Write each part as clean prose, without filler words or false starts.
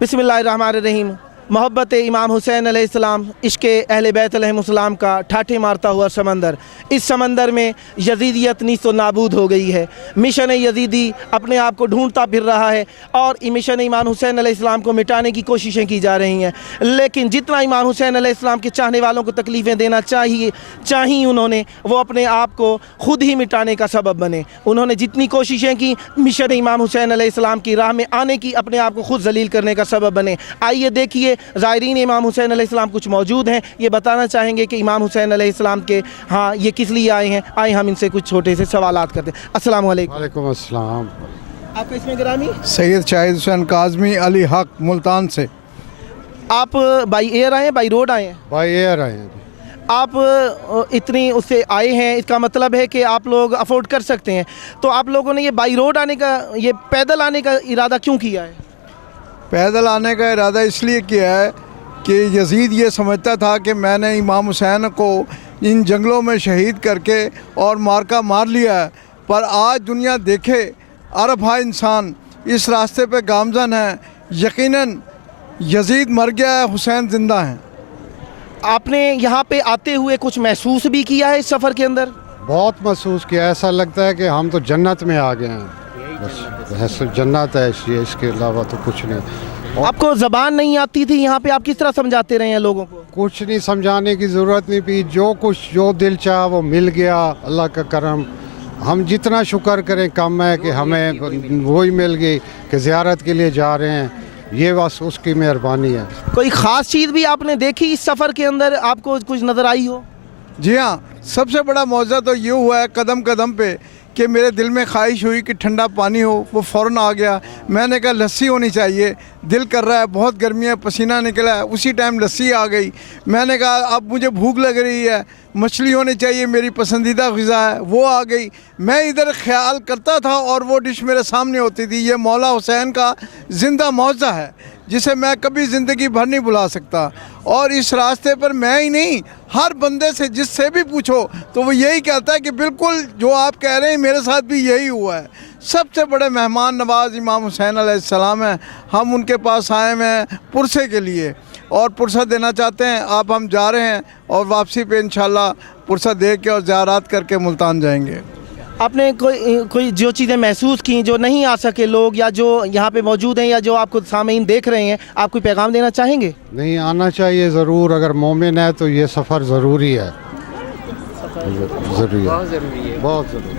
बिस्मिल्लाहिर्रहमानिर्रहीम। मोहब्बत इमाम हुसैन अलैहिस्सलाम, इश्क़ अहले बैत अलैहिमुस्सलाम का ठाठे मारता हुआ समंदर। इस समंदर में यजीदियत नीस्तो नाबूद हो गई है। मिशन यजीदी अपने आप को ढूंढता फिर रहा है और मिशन इमाम हुसैन अलैहिस्सलाम को मिटाने की कोशिशें की जा रही हैं। लेकिन जितना इमाम हुसैन अलैहिस्सलाम के चाहने वालों को तकलीफ़ें देना चाहिए उन्होंने, वो अपने आप को ख़ुद ही मिटाने का सबब बने। उन्होंने जितनी कोशिशें की मिशन इमाम हुसैन अलैहिस्सलाम की राह में आने की, अपने आप को ख़ुद जलील करने का सबब बने। आइए देखिए, ज़ायरीन इमाम हुसैन अलैहिस्सलाम कुछ मौजूद हैं, ये बताना चाहेंगे कि इमाम हुसैन अलैहिस्सलाम के ये किस लिए आए हैं। आए हम इनसे कुछ छोटे से सवालात करते हैं। अस्सलाम वालेकुम। वालेकुम अस्सलाम। आपका इसमें गिरामी? सैयद शाहिद हुसैन काज़मी अली हक, मुल्तान से। आप बाई एयर आए हैं, बाई रोड आए हैं? बाई एयर आए हैं। आप इतनी उससे आए हैं, इसका मतलब है कि आप लोग अफोर्ड कर सकते हैं। तो आप लोगों ने ये बाई रोड आने का, ये पैदल आने का इरादा क्यों किया है? पैदल आने का इरादा इसलिए किया है कि यजीद ये समझता था कि मैंने इमाम हुसैन को इन जंगलों में शहीद करके और मार्का मार लिया है, पर आज दुनिया देखे अरब हा इंसान इस रास्ते पे गामजन है। यकीनन यजीद मर गया है, हुसैन ज़िंदा हैं। आपने यहाँ पे आते हुए कुछ महसूस भी किया है इस सफ़र के अंदर? बहुत महसूस किया, ऐसा लगता है कि हम तो जन्नत में आ गए हैं। बस जन्नत है, इसके अलावा तो कुछ नहीं। आपको ज़बान नहीं आती थी, यहाँ पे आप किस तरह समझाते रहे हैं लोगों को? कुछ नहीं समझाने की ज़रूरत नहीं पी, जो दिल चाहा वो मिल गया, अल्लाह का करम। हम जितना शुक्र करें कम है कि हमें वही मिल गई कि ज़ियारत के लिए जा रहे हैं, ये बस उसकी मेहरबानी है। कोई ख़ास चीज़ भी आपने देखी इस सफ़र के अंदर, आपको कुछ नज़र आई हो? जी हाँ, सबसे बड़ा मौज़ा तो ये हुआ है कदम कदम पे कि मेरे दिल में ख्वाहिश हुई कि ठंडा पानी हो, वो फ़ौरन आ गया। मैंने कहा लस्सी होनी चाहिए, दिल कर रहा है, बहुत गर्मी है, पसीना निकला है, उसी टाइम लस्सी आ गई। मैंने कहा अब मुझे भूख लग रही है, मछली होनी चाहिए, मेरी पसंदीदा ग़िज़ा है, वो आ गई। मैं इधर ख्याल करता था और वो डिश मेरे सामने होती थी। ये मौला हुसैन का ज़िंदा मौज़ा है जिसे मैं कभी ज़िंदगी भर नहीं भुला सकता। और इस रास्ते पर मैं ही नहीं, हर बंदे से जिससे भी पूछो तो वो यही कहता है कि बिल्कुल जो आप कह रहे हैं मेरे साथ भी यही हुआ है। सबसे बड़े मेहमान नवाज इमाम हुसैन अलैहिस्सलाम हैं। हम उनके पास आए हुए हैं पुरसे के लिए और पुरसा देना चाहते हैं। आप हम जा रहे हैं और वापसी पे इंशाल्लाह पुरसा दे के और ज़ियारत करके मुल्तान जाएंगे। आपने कोई जो चीज़ें महसूस की जो नहीं आ सके लोग, या जो यहाँ पे मौजूद हैं, या जो आपको सामीन देख रहे हैं, आप कोई पैगाम देना चाहेंगे? नहीं, आना चाहिए ज़रूर। अगर मोमिन है तो ये सफ़र ज़रूरी है, ज़रूरी है, बहुत ज़रूरी।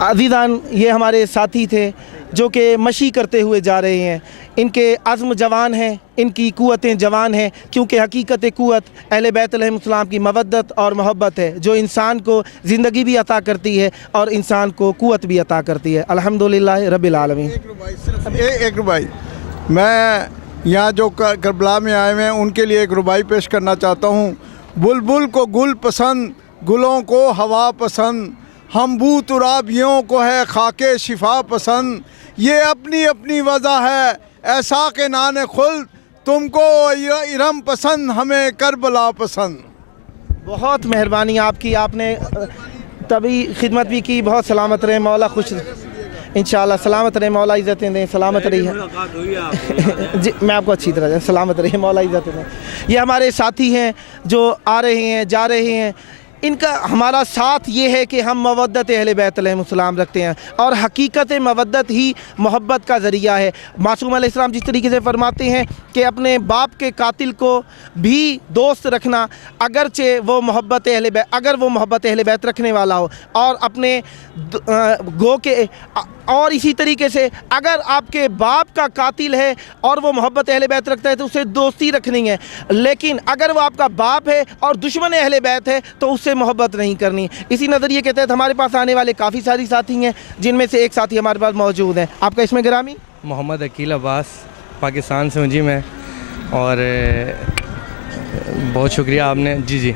अज़ीज़ान, ये हमारे साथी थे जो कि मशी करते हुए जा रहे हैं। इनके अज़्म जवान हैं, इनकी क़ुव्वतें जवान हैं, क्योंकि हकीकत क़ुव्वत अहले बैत अलैहिमुस्सलाम की मवद्दत और मोहब्बत है, जो इंसान को ज़िंदगी भी अता करती है और इंसान को क़ुव्वत भी अता करती है। अल्हम्दुलिल्लाह रब्बिल आलमीन। एक रुबाई मैं यहाँ जो करबला में आए हुए हैं उनके लिए एक रुबाई पेश करना चाहता हूँ। बुलबुल को गुल पसंद, गुलों को हवा पसंद, हम बू तुराबियों को है खाके शिफा पसंद। ये अपनी अपनी वजह है ऐसा के नाने खुल्द, तुमको इरम पसंद, हमें करबला पसंद। बहुत मेहरबानी आपकी, आपने तभी खिदमत भी की। बहुत सलामत रहे मौला, खुश इंशाल्लाह सलामत रहे मौला, इज़्ज़तें दें, सलामत रही है जी। मैं आपको अच्छी तरह सलामत रही मौला, इज़्ज़तें दें। ये हमारे साथी हैं जो आ रहे हैं, जा रहे हैं। इनका हमारा साथ ये है कि हम मवद्दत अहले बैत अलैहिमुस्सलाम रखते हैं और हकीकत मवद्दत ही मोहब्बत का ज़रिया है। मासूम अलैहिस्सलाम जिस तरीके से फरमाते हैं कि अपने बाप के कातिल को भी दोस्त रखना, अगरचे वो मोहब्बत अहले बैत, अगर वो मोहब्बत अहले बैत रखने वाला हो, और अपने गो के, और इसी तरीके से अगर आपके बाप का कातिल है और वो मोहब्बत अहले बैत रखता है तो उसे दोस्ती रखनी है। लेकिन अगर वो आपका बाप है और दुश्मन अहले बैत है तो उससे मोहब्बत नहीं करनी। इसी नज़रिए के तहत हमारे पास आने वाले काफ़ी सारी साथी हैं, जिनमें से एक साथी हमारे पास मौजूद हैं। आपका इसमें गिरामी? मोहम्मद अकील अब्बास, पाकिस्तान से हूँ जी मैं। और बहुत शुक्रिया आपने, जी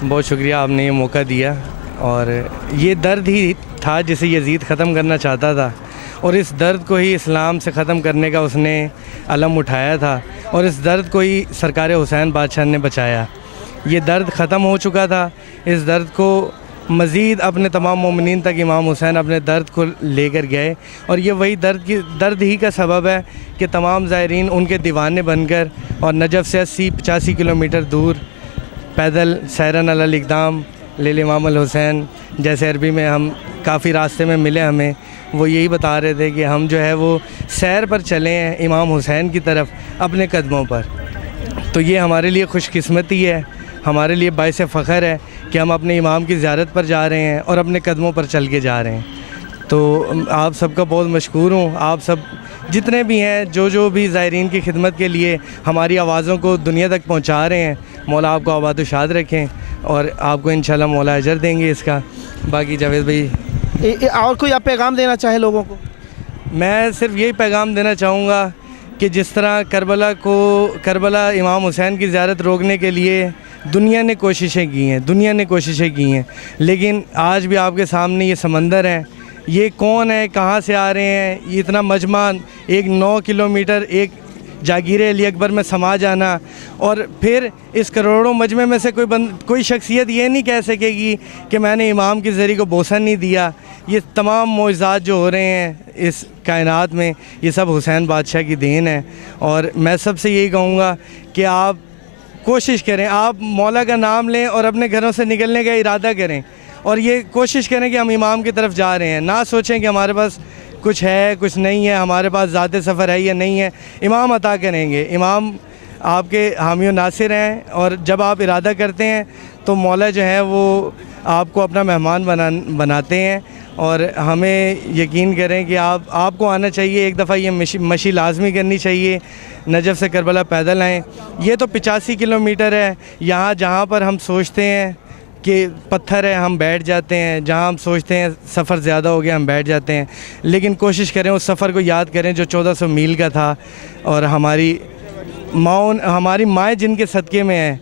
बहुत शुक्रिया आपने ये मौका दिया। और ये दर्द ही था जिसे यजीद ख़त्म करना चाहता था, और इस दर्द को ही इस्लाम से ख़त्म करने का उसने अलम उठाया था, और इस दर्द को ही सरकार हुसैन बादशाह ने बचाया। ये दर्द ख़त्म हो चुका था, इस दर्द को मज़ीद अपने तमाम मोमिनीन तक इमाम हुसैन अपने दर्द को लेकर गए, और ये वही दर्द ही का सबब है कि तमाम ज़ायरीन उनके दीवाने बनकर और नजफ़ से 80-85 किलोमीटर दूर पैदल सैरन अलल इक़दाम लिल इमाम अल हुसैन, जैसे अरबी में हम काफ़ी रास्ते में मिले हमें, वो यही बता रहे थे कि हम जो है वो सैर पर चले हैं इमाम हुसैन की तरफ अपने कदमों पर। तो ये हमारे लिए खुशकिस्मती है, हमारे लिए बाइस फ़ख्र है कि हम अपने इमाम की ज़ियारत पर जा रहे हैं और अपने कदमों पर चल के जा रहे हैं। तो आप सबका बहुत मशकूर हूँ, आप सब जितने भी हैं जो भी ज़ायरीन की खिदमत के लिए हमारी आवाज़ों को दुनिया तक पहुँचा रहे हैं, मौला आपको आबाद व शाद रखें और आपको इंशाल्लाह मौला अजर देंगे इसका। बाकी जावेद भाई और कोई आप पैगाम देना चाहे लोगों को? मैं सिर्फ यही पैगाम देना चाहूँगा कि जिस तरह करबला इमाम हुसैन की ज़ियारत रोकने के लिए दुनिया ने कोशिशें की हैं, लेकिन आज भी आपके सामने ये समंदर है, ये कौन है, कहाँ से आ रहे हैं, ये इतना मजमा, एक 9 किलोमीटर एक जागीर अली अकबर में समा जाना, और फिर इस करोड़ों मजमे में से कोई शख्सियत ये नहीं कह सकेगी कि मैंने इमाम की ज़री को बोसा नहीं दिया। ये तमाम मोइज़ात जो हो रहे हैं इस कायनात में, ये सब हुसैन बादशाह की देन है। और मैं सबसे यही कहूँगा कि आप कोशिश करें, आप मौला का नाम लें और अपने घरों से निकलने का इरादा करें, और ये कोशिश करें कि हम इमाम की तरफ जा रहे हैं। ना सोचें कि हमारे पास कुछ है कुछ नहीं है, हमारे पास ज़ाते सफ़र है या नहीं है, इमाम अता करेंगे। इमाम आपके हामी नासिर हैं, और जब आप इरादा करते हैं तो मौला जो है वो आपको अपना मेहमान बनाते हैं। और हमें यकीन करें कि आपको आना चाहिए, एक दफ़ा ये मशी लाजमी करनी चाहिए, नजफ़ से करबला पैदल आएँ। ये तो 85 किलोमीटर है, यहाँ जहाँ पर हम सोचते हैं कि पत्थर है हम बैठ जाते हैं, जहाँ हम सोचते हैं सफ़र ज़्यादा हो गया हम बैठ जाते हैं, लेकिन कोशिश करें उस सफ़र को याद करें जो 1400 मील का था, और हमारी माएँ जिनके सदक़े में हैं,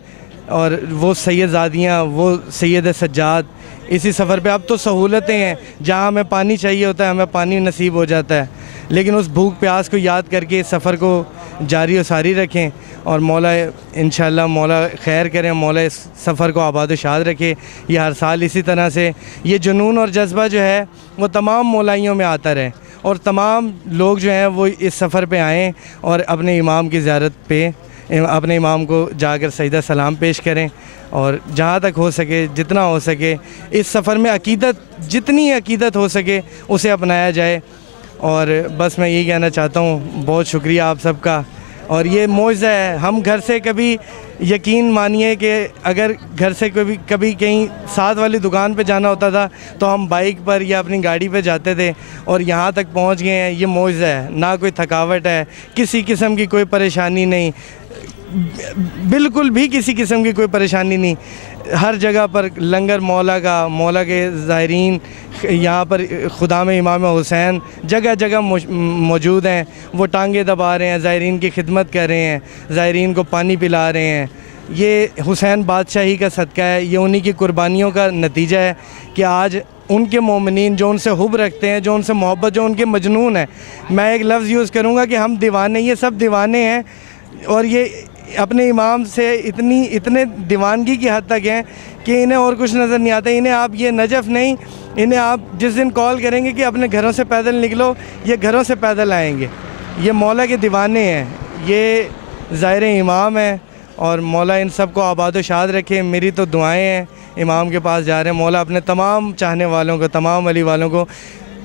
और वो सैयदज़ादियाँ, वो सैयद सज्जाद, इसी सफ़र पे अब तो सहूलतें हैं, जहाँ हमें पानी चाहिए होता है हमें पानी नसीब हो जाता है, लेकिन उस भूख प्यास को याद करके इस सफ़र को जारी व सारी रखें, और मौला इंशाल्लाह मौला खैर करें, मौला इस सफ़र को आबाद व शाद रखे। ये हर साल इसी तरह से ये जुनून और जज्बा जो है वो तमाम मौलाइयों में आता रहे, और तमाम लोग जो हैं वो इस सफ़र पे आएँ और अपने इमाम की ज़ियारत पे अपने इमाम को जाकर सजदा सलाम पेश करें, और जहाँ तक हो सके जितना हो सके इस सफ़र में अकीदत, जितनी अकीदत हो सके उसे अपनाया जाए। और बस मैं यही कहना चाहता हूँ, बहुत शुक्रिया आप सबका। और ये मौज़ा है, हम घर से कभी यकीन मानिए कि अगर घर से कभी कहीं साथ वाली दुकान पे जाना होता था तो हम बाइक पर या अपनी गाड़ी पे जाते थे, और यहाँ तक पहुँच गए हैं। ये मौज़ा है, ना कोई थकावट है, किसी किस्म की कोई परेशानी नहीं, बिल्कुल भी किसी किस्म की कोई परेशानी नहीं। हर जगह पर लंगर मौला के ज़ायरीन यहाँ पर खुदा में इमाम हुसैन जगह जगह मौजूद हैं। वो टांगे दबा रहे हैं, ज़ायरीन की खिदमत कर रहे हैं, ज़ायरीन को पानी पिला रहे हैं। ये हुसैन बादशाही का सदका है, ये उन्हीं की कुर्बानियों का नतीजा है कि आज उनके मोमिनीन जो उनसे हुब रखते हैं, जो उनसे मोहब्बत, जो उनके मजनून हैं, मैं एक लफ्ज़ यूज़ करूँगा कि हम दीवाने, ये सब दीवाने हैं, और ये अपने इमाम से इतने दीवानगी की हद तक हैं कि इन्हें और कुछ नज़र नहीं आता। इन्हें आप ये नजफ़ नहीं, इन्हें आप जिस दिन कॉल करेंगे कि अपने घरों से पैदल निकलो, ये घरों से पैदल आएंगे। ये मौला के दीवाने हैं, ये ज़ाहिर इमाम हैं, और मौला इन सब को आबाद व शाद रखे। मेरी तो दुआएं हैं, इमाम के पास जा रहे हैं, मौला अपने तमाम चाहने वालों को, तमाम अली वालों को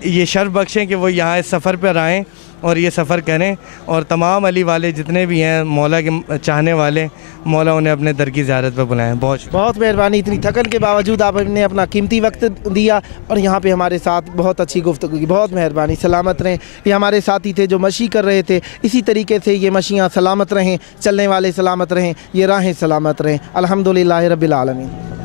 ये शर्फ बख्शें कि वो यहाँ इस सफ़र पर आएँ और ये सफ़र करें, और तमाम अली वाले जितने भी हैं मौला के चाहने वाले, मौला उन्हें अपने दर की ज़ियारत पर बुलाएं। बहुत मेहरबानी, इतनी थकन के बावजूद आपने अपना कीमती वक्त दिया और यहाँ पे हमारे साथ बहुत अच्छी गुफ्तगू की। बहुत मेहरबानी, सलामत रहें। ये हमारे साथी थे जो मशी कर रहे थे, इसी तरीके से ये मशियाँ सलामत रहें, चलने वाले सलामत रहें, ये राहें सलामत रहें। अल्हम्दुलिल्लाह रब्बिल आलमीन।